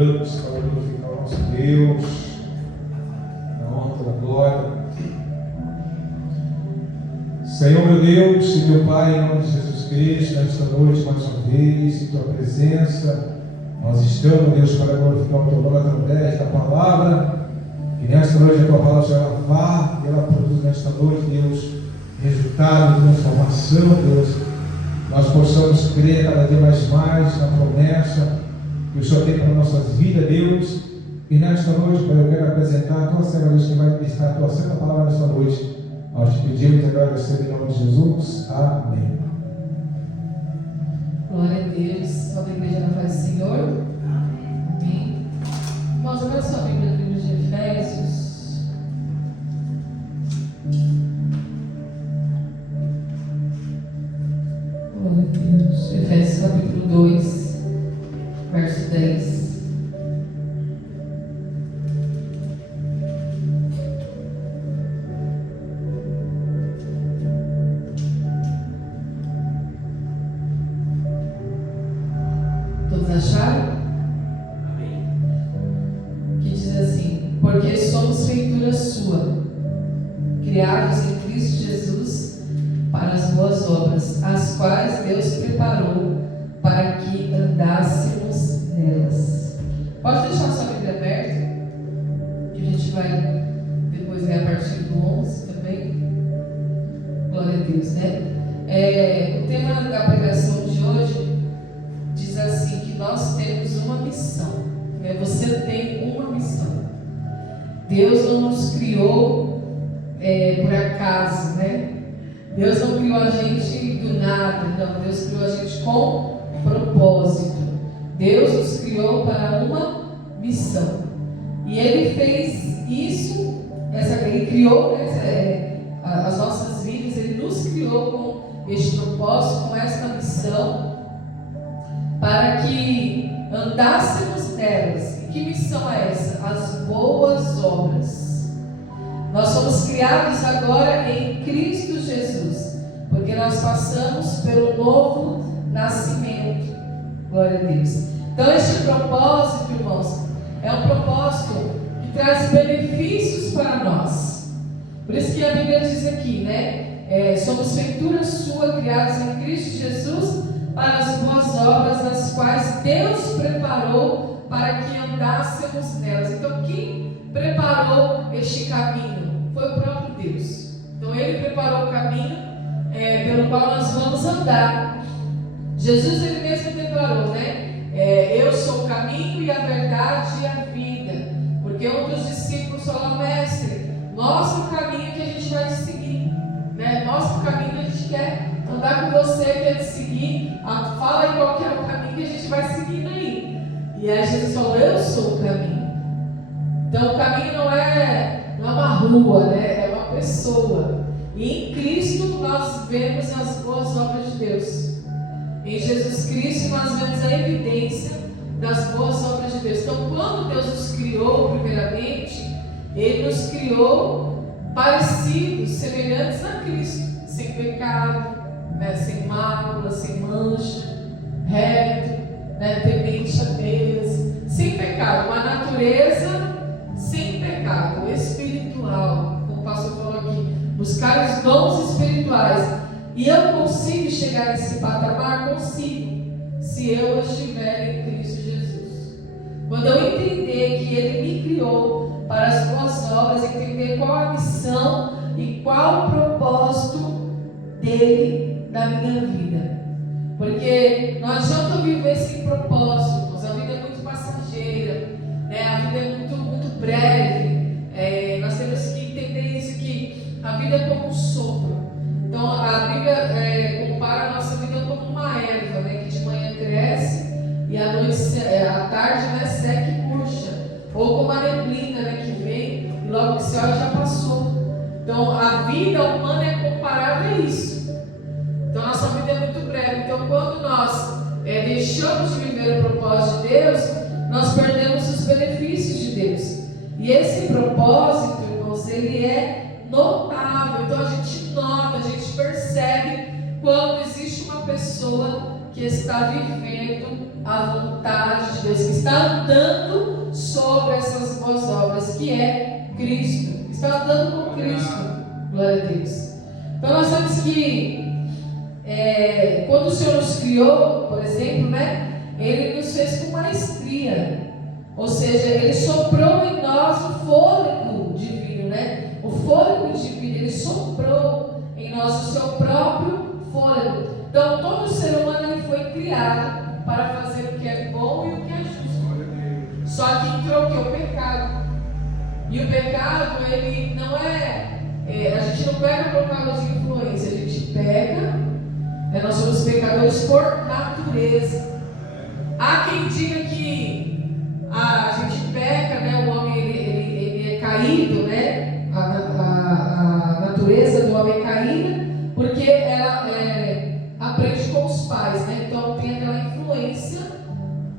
adoramos para glorificar o nosso Deus, na honra da glória. Senhor, meu Deus e meu Pai, em nome de Jesus Cristo, nesta noite, mais uma vez, em Tua presença, nós estamos, Deus, para glorificar o Teu nome através da palavra, e nesta noite a Tua palavra já vá, e ela produz nesta noite, Deus, resultado de transformação, Deus. Nós possamos crer cada dia mais na promessa que o Senhor tem para nossas vidas, Deus. E nesta noite, Pai, eu quero apresentar a Tua serva que vai ministrar a Tua santa palavra nesta noite. Nós te pedimos e agradecemos em nome de Jesus. Amém. Glória a Deus. Toda a igreja na paz do Senhor. Amém. Irmãos, abra sua Bíblia no livro de Efésios. Glória a Deus. Efésios capítulo 2, verso 10. Todos acharam? Amém. Que diz assim: porque somos feitura sua, criados em Cristo Jesus para as boas obras, as quais Deus preparou para que andássemos nelas. Pode deixar sua Bíblia aberta, que a gente vai depois ler a partir do 11 também. Glória a Deus, né? O tema da pregação de hoje diz assim, que nós temos uma missão, né? Você tem uma missão. Deus não nos criou por acaso, né? Deus não criou a gente do nada, não. Deus criou a gente com propósito. Deus nos criou para uma missão. E Ele fez isso, Ele criou as nossas vidas, Ele nos criou com este propósito, com esta missão, para que andássemos nelas. E que missão é essa? As boas obras. Nós somos criados agora em Cristo Jesus, porque nós passamos pelo novo nascimento. Glória a Deus. Então este propósito, irmãos, é um propósito que traz benefícios para nós. Por isso que a Bíblia diz aqui, né? Somos feitura sua, criados em Cristo Jesus, para as boas obras, das quais Deus preparou para que andássemos nelas. Então, quem preparou este caminho? Foi o próprio Deus. Então, Ele preparou o caminho pelo qual nós vamos andar. Jesus, Ele mesmo declarou, né? Eu sou o caminho e a verdade e a vida. Porque um dos discípulos falou: mestre, mostra o caminho que a gente vai seguir, né? Mostra o caminho que a gente quer andar com você, quer te seguir. Fala aí qual que é o caminho que a gente vai seguindo aí. E aí Jesus falou: eu sou o caminho. Então o caminho não é uma rua, né? É uma pessoa. E em Cristo nós vemos as boas obras de Deus. Em Jesus Cristo nós vemos a evidência das boas obras de Deus. Então, quando Deus nos criou primeiramente, Ele nos criou parecidos, semelhantes a Cristo, sem pecado, né? Sem mácula, sem mancha, reto, né? Temente a Deus, sem pecado, uma natureza sem pecado, espiritual, como o pastor falou aqui, buscar os dons espirituais. E eu consigo chegar nesse patamar? Consigo, se eu estiver em Cristo Jesus. Quando eu entender que Ele me criou para as boas obras, entender qual a missão e qual o propósito dele na minha vida. Porque não adianta eu viver sem propósitos. A vida é muito passageira, né? A vida é muito breve. Nós temos que entender isso, que a vida é como um sopro. Então a Bíblia compara a nossa vida como uma erva, né? Que de manhã cresce e à tarde, né, seca e murcha. Ou como a neblina, né, que vem e logo que se olha já passou. Então a vida humana é comparada a isso. Então nossa vida é muito breve. Então quando nós deixamos de viver o propósito de Deus, nós perdemos os benefícios de Deus. E esse propósito, irmãos, ele é notável. Então a gente nota, a gente percebe quando existe uma pessoa que está vivendo a vontade de Deus, que está andando sobre essas boas obras, que é Cristo, que está andando com Cristo. Glória a Deus. Então nós sabemos que quando o Senhor nos criou, por exemplo, né, Ele nos fez com maestria, ou seja, Ele soprou em nós o fôlego divino, né? O fôlego divino, Ele soprou em nós o seu próprio fôlego. Então todo ser humano ele foi criado para fazer o que é bom e o que é justo. Só que entrou o que? O pecado. E o pecado, ele não a gente não pega por causa de influência, a gente pega, nós somos pecadores por natureza. Há quem diga que a gente peca, né? O homem ele é caído, né? A natureza do homem é caída, porque ela aprende com os pais, né? Então tem aquela influência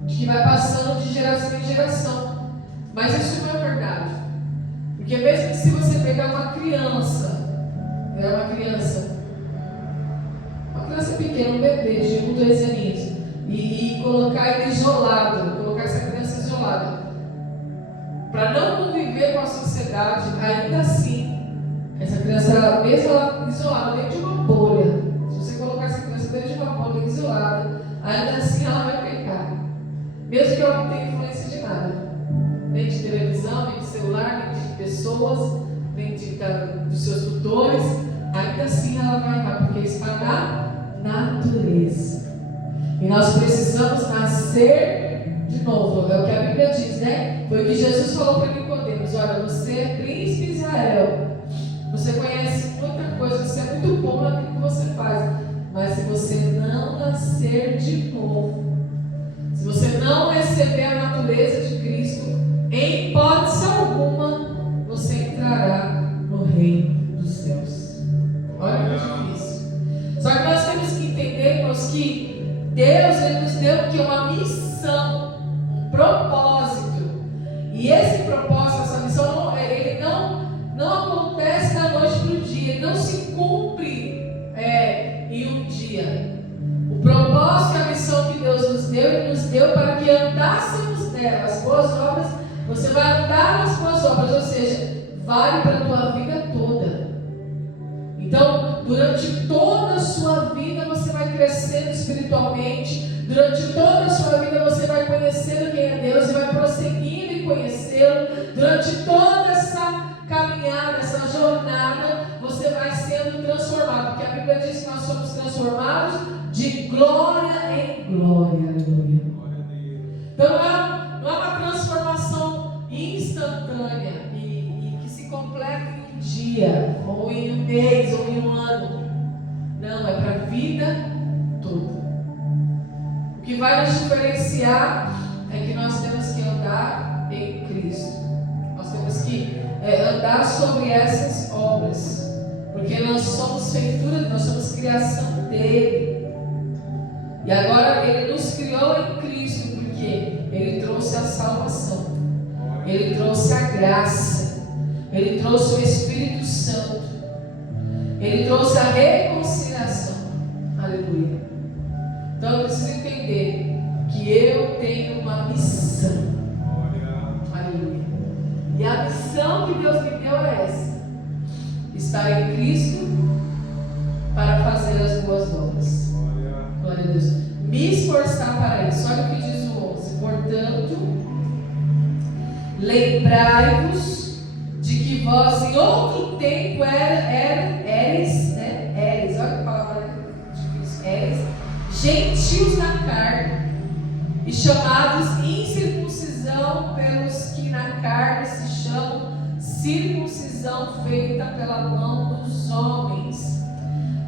que vai passando de geração em geração. Mas isso não é verdade. Porque mesmo que se você pegar uma criança pequena, um bebê de 1, 2 aninhos, e colocar ele isolado, colocar essa criança isolada, para não conviver com a sociedade, ainda assim, essa criança, mesmo ela isolada dentro de uma bolha, se você colocar essa criança dentro de uma bolha isolada, ainda assim ela vai pecar, mesmo que ela não tenha influência de nada, nem de televisão, nem de celular, nem de pessoas, nem dos seus tutores, ainda assim ela vai errar, porque está na natureza. E nós precisamos nascer de novo, é o que a Bíblia diz, né? Foi o que Jesus falou para Nicodemos: olha, você é príncipe de Israel, você conhece muita coisa, você é muito bom naquilo que você faz, mas se você não nascer de novo, se você não receber a natureza de Cristo, em hipótese alguma você entrará no reino dos céus. Olha que difícil. Só que nós temos que entender, irmãos, que Deus ele nos deu que uma missão, um propósito. E esse propósito, essa missão, ele não acontece da noite para o dia, ele não se cumpre em um dia. O propósito e a missão que Deus nos deu, Ele nos deu para que andássemos nela. As boas obras, você vai andar nas boas obras, ou seja, vale para a tua vida toda. Então, durante toda a sua vida você vai crescendo espiritualmente, durante toda a sua vida você vai conhecendo quem é Deus e vai prosseguindo em conhecê-lo. Durante toda essa caminhada, essa jornada, você vai sendo transformado, porque a Bíblia diz que nós somos transformados de glória em glória. Aleluia. Então não é uma transformação instantânea e que se completa em um dia, ou em um mês, ou em um ano. Não, é para a vida toda. O que vai nos diferenciar é que nós temos que andar em Cristo. Nós temos que andar sobre essas obras, porque nós somos feitura, nós somos criação dele. E agora Ele nos criou em Cristo, porque Ele trouxe a salvação, Ele trouxe a graça, Ele trouxe o Espírito Santo, Ele trouxe a reconciliação. Aleluia. Então eu preciso entender que eu tenho uma missão. Aleluia. E a missão que Deus me deu é essa: estar em Cristo para fazer as boas obras. Glória a Deus. Me esforçar para isso. Olha o que diz o 11. Portanto, lembrai-vos de que vós em outro tempo eres, olha que palavra difícil, eres gentios na carne e chamados incircuncisão pelos que na carne se chamam circuncisão feita pela mão dos homens.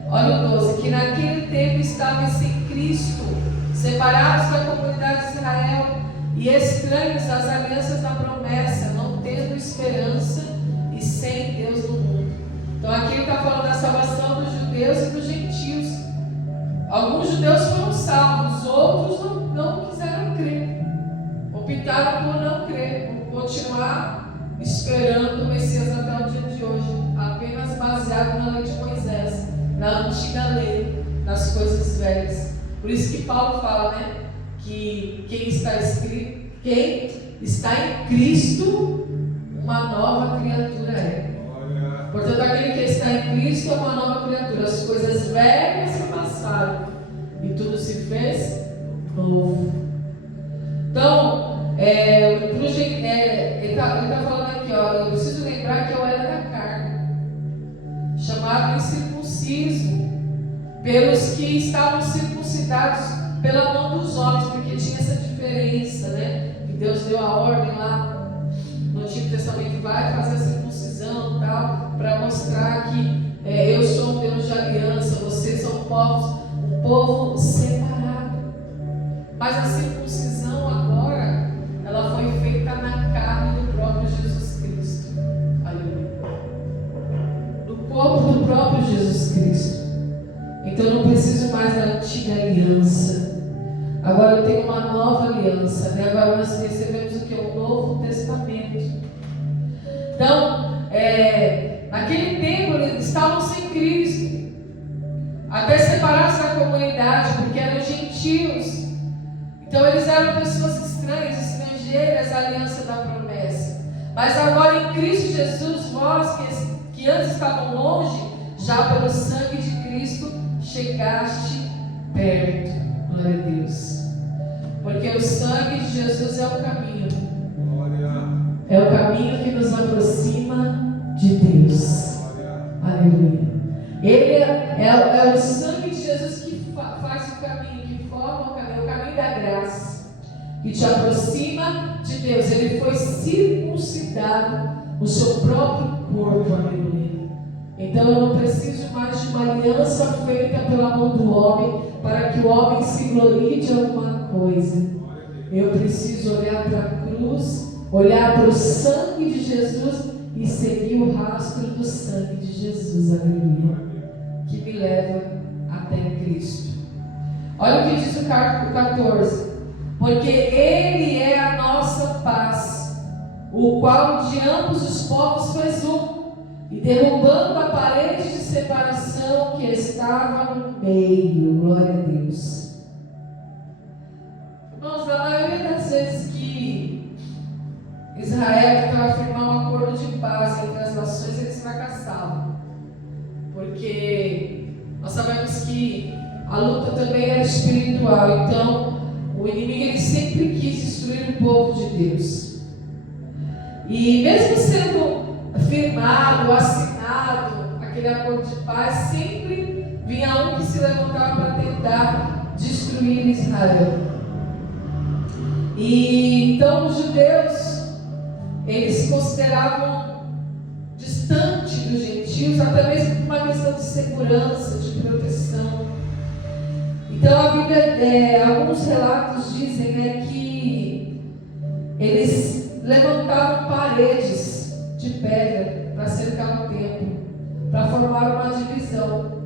Olha o 12, que naquele tempo estavam sem Cristo, separados da comunidade de Israel e estranhos às alianças da promessa, não tendo esperança e sem Deus no mundo. Então aqui ele está falando da salvação dos judeus e dos gentios. Alguns judeus foram salvos, outros não quiseram crer, optaram por não crer, por continuar esperando o Messias até o dia de hoje, apenas baseado na lei de Moisés, na antiga lei, nas coisas velhas. Por isso que Paulo fala, né, que quem está em Cristo, uma nova criatura é. Portanto, aquele que está em Cristo é uma nova criatura. As coisas velhas se passaram e tudo se fez novo. Então, ele está falando aqui, ó, eu preciso lembrar que eu era da carne, chamado incircunciso, pelos que estavam circuncidados pela mão dos homens, porque tinha essa diferença, né? Que Deus deu a ordem lá no Antigo Testamento, vai fazer a circuncisão e tal, para mostrar que eu sou um Deus de aliança, vocês são um povo separado. Mas a circuncisão agora, ela foi feita na carne do próprio Jesus Cristo. Aleluia. No corpo do próprio Jesus Cristo. Então eu não preciso mais da antiga aliança. Agora eu tenho uma nova aliança, né? Agora nós recebemos o que? Um Novo Testamento. Então, naquele tempo eles estavam sem Cristo, até separar-se da comunidade, porque eram gentios. Então eles eram pessoas estranhas, estrangeiras à aliança da promessa. Mas agora em Cristo Jesus, vós que antes estavam longe, já pelo sangue de Cristo chegaste perto. Glória a Deus. Porque o sangue de Jesus é o caminho. É o caminho que nos aproxima de Deus. Aleluia. Ele é o sangue de Jesus que faz o caminho, que forma o caminho da graça, que te aproxima de Deus. Ele foi circuncidado no seu próprio corpo. Aleluia. Então eu não preciso mais de uma aliança feita pela mão do homem para que o homem se glorie de alguma coisa. Eu preciso olhar para a cruz, olhar para o sangue de Jesus e seguir o rastro do sangue de Jesus. Aleluia. Que me leva até Cristo. Olha o que diz o capítulo 14. Porque Ele é a nossa paz, o qual de ambos os povos fez um, e derrubando a parede de separação que estava no meio. Glória a Deus. Irmãos, a maioria das vezes que Israel tentava firmar um acordo de paz entre as nações, eles fracassavam. Porque nós sabemos que a luta também era espiritual. Então, o inimigo ele sempre quis destruir o povo de Deus. E mesmo sendo firmado, assinado aquele acordo de paz, sempre vinha um que se levantava para tentar destruir Israel. E então os judeus, eles se consideravam distantes dos gentios, até mesmo por uma questão de segurança, de proteção. Então a Bíblia, alguns relatos dizem, né, que eles levantavam paredes de pedra para cercar o templo, para formar uma divisão.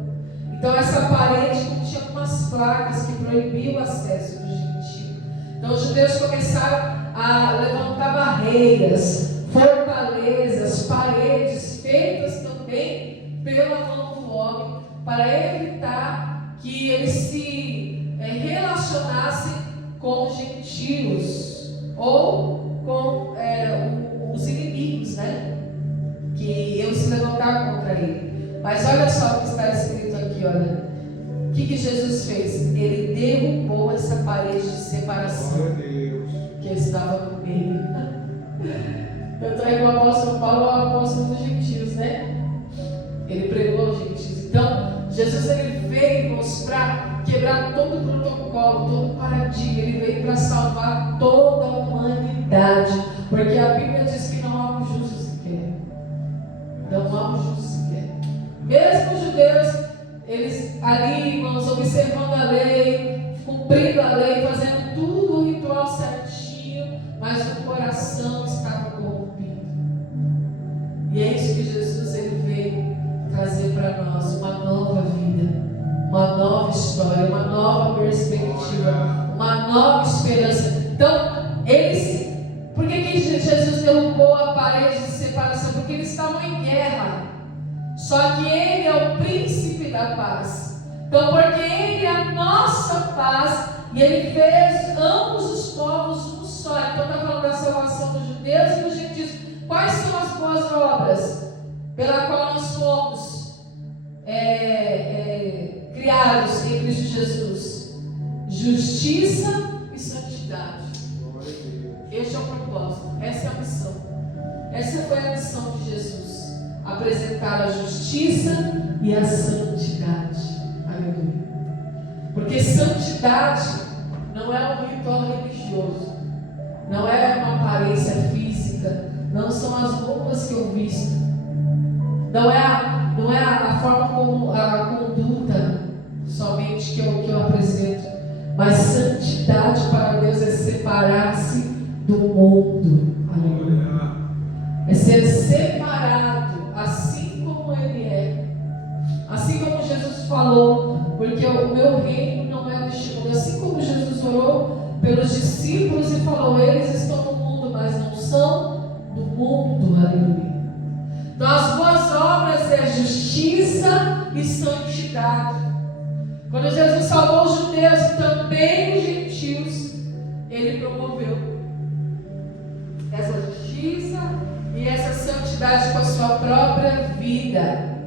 Então essa parede tinha umas placas que proibiam o acesso do gentio. Então os judeus começaram a levantar barreiras, fortalezas, paredes feitas também pela mão do homem, para evitar que eles se relacionassem com os gentios ou com os inimigos, né? Que iam se levantar contra ele. Mas olha só o que está escrito aqui, olha. O que Jesus fez? Ele derrubou essa parede de separação que estava no meio. Tanto é que o apóstolo Paulo é o apóstolo dos gentios, né? Ele pregou aos gentios. Então, Jesus ele veio, irmãos, para quebrar todo o protocolo, todo o paradigma. Ele veio para salvar toda a humanidade. Porque a Bíblia diz que não há um justo sequer. Não há um justo sequer. Mesmo os judeus, eles ali, irmãos, observando a lei, cumprindo a lei, fazendo tudo o ritual certinho, mas o coração estava corrompido. E é isso que Jesus ele veio trazer para nós, uma nova vida, uma nova história, uma nova perspectiva, uma nova esperança. Então, por que Jesus derrubou a parede de separação? Porque eles estavam em guerra. Só que Ele é o príncipe da paz. Então, porque Ele é a nossa paz, e Ele fez ambos os povos um só. Então está falando da salvação dos judeus e dos gentios. Quais são as boas obras pela qual nós fomos criados em Cristo Jesus? Justiça e santidade. Este é o propósito, essa é a missão. Essa foi a missão de Jesus: apresentar a justiça e a santidade. Aleluia. Porque santidade não é um ritual religioso, não é uma aparência física, não são as roupas que eu visto, não é a forma como a conduta somente que eu apresento, mas santidade para Deus é separar-se do mundo. Aleluia. É ser separado, assim como Ele é, assim como Jesus falou, porque o meu reino não é deste mundo. Assim como Jesus orou pelos discípulos e falou: eles estão no mundo, mas não são do mundo. Aleluia. Então as boas obras é justiça e santidade. Quando Jesus salvou os judeus e também os gentios, Ele promoveu essa justiça e essa santidade com a sua própria vida.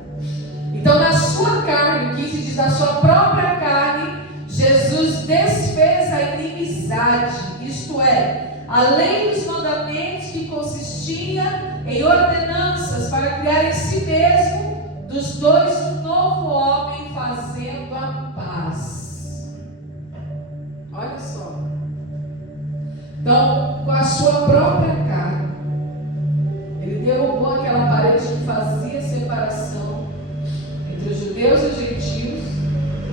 Então na sua carne, o 15 diz, na sua própria carne, Jesus desfez a inimizade, isto é, a lei dos mandamentos que consistia em ordenanças para criar em si mesmo dos dois um novo homem, fazendo a paz. Olha só. Então, com a sua própria carne, Ele derrubou aquela parede que fazia separação entre os judeus e os gentios,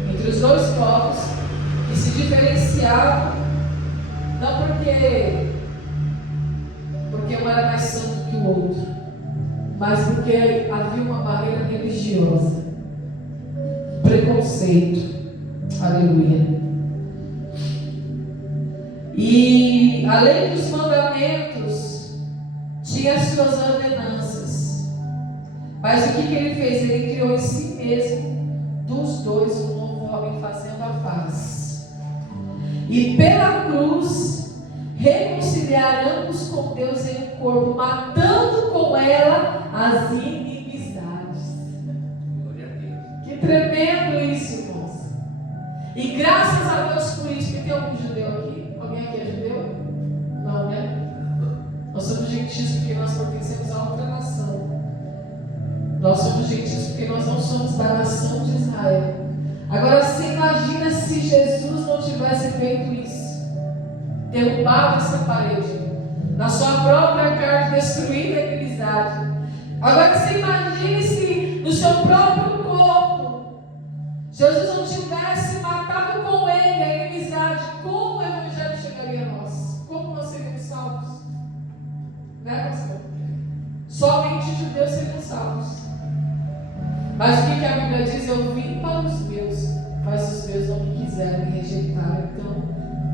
entre os dois povos, que se diferenciavam, não porque um era mais santo que o outro, mas porque havia uma barreira religiosa, preconceito. Aleluia. E além dos mandamentos, tinha as suas ordenanças. Mas o que Ele fez? Ele criou em si mesmo dos dois um novo homem, fazendo a paz. E pela cruz reconciliar ambos com Deus em um corpo, matando com ela as inimizades. Glória a Deus. Que tremendo isso, irmãos. E graças a Deus por isso. Que tem algum judeu aqui? Alguém aqui é judeu? Não, né? Nós somos gentios porque nós pertencemos a outra nação. Nós somos gentios porque nós não somos da nação de Israel. Agora você imagina se Jesus não tivesse feito isso, derrubado essa parede, na sua própria carne, destruída a inimizade. Agora você imagine se no seu próprio corpo Jesus não tivesse matado com Ele a inimizade. Como o Evangelho chegaria a nós? Como nós seríamos salvos? Né, pastor? Somente os judeus seriam salvos. Mas o que a Bíblia diz? Eu vim para os meus, mas os meus não me quiseram, me rejeitaram. Então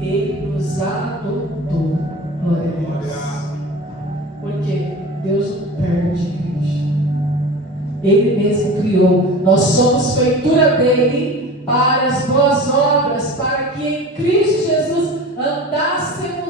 Ele nos adotou. Glória a Deus. Porque Deus não perde Cristo. Ele mesmo criou. Nós somos feitura dele para as boas obras, para que em Cristo Jesus andássemos